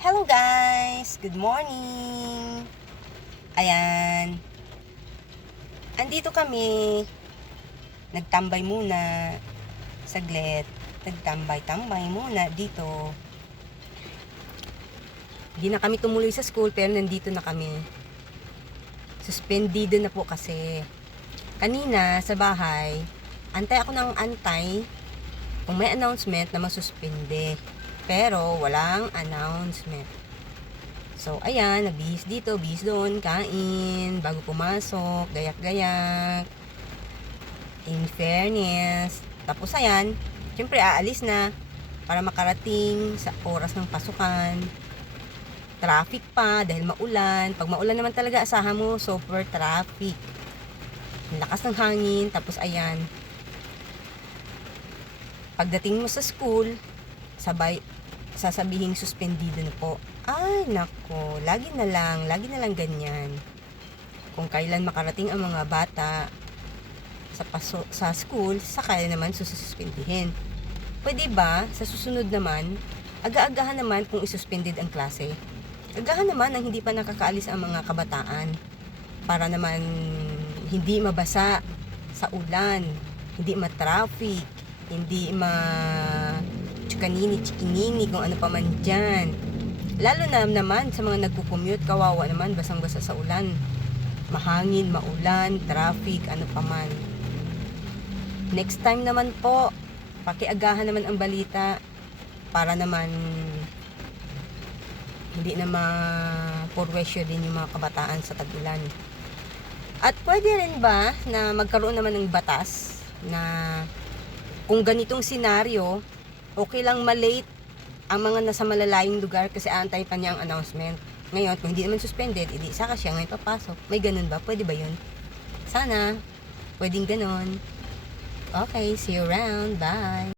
Hello guys! Good morning! Ayan. Andito kami. Nagtambay muna. Saglit. Nagtambay-tambay muna dito. Hindi na kami tumuloy sa school pero nandito na kami. Suspendido na po kasi. Kanina sa bahay, antay ako ng antay kung may announcement na masuspende. Pero walang announcement. So, ayan, nabihis dito, bihis doon, kain, bago pumasok, gayak-gayak. In fairness. Tapos, ayan, syempre aalis na para makarating sa oras ng pasukan. Traffic pa dahil maulan. Pag maulan naman talaga, asahan mo, super traffic. Lakas ng hangin, tapos ayan. Pagdating mo sa school, sabay sasabihing suspendido na po. Ay, nako, lagi na lang ganyan. Kung kailan makarating ang mga bata sa school, saka naman sususpendihin. Pwede ba, sa susunod naman, aga-agahan naman kung isuspended ang klase? Agahan naman ang hindi pa nakakaalis ang mga kabataan para naman hindi mabasa sa ulan, hindi ma-traffic, hindi chikinini, kung ano pa man dyan. Lalo na naman sa mga nagko-commute, kawawa naman, basang-basa sa ulan. Mahangin, maulan, traffic, ano pa man. Next time naman po, pakiagahan naman ang balita para naman hindi na ma-porwesyo din yung mga kabataan sa tag-ulan. At pwede rin ba na magkaroon naman ng batas na kung ganitong senaryo, okay lang malate ang mga nasa malalayong lugar kasi aantay pa niya ang announcement. Ngayon, kung hindi naman suspended, edi saka siya ngayon papasok. May ganun ba? Pwede ba yun? Sana. Pwedeng ganun. Okay, see you around. Bye.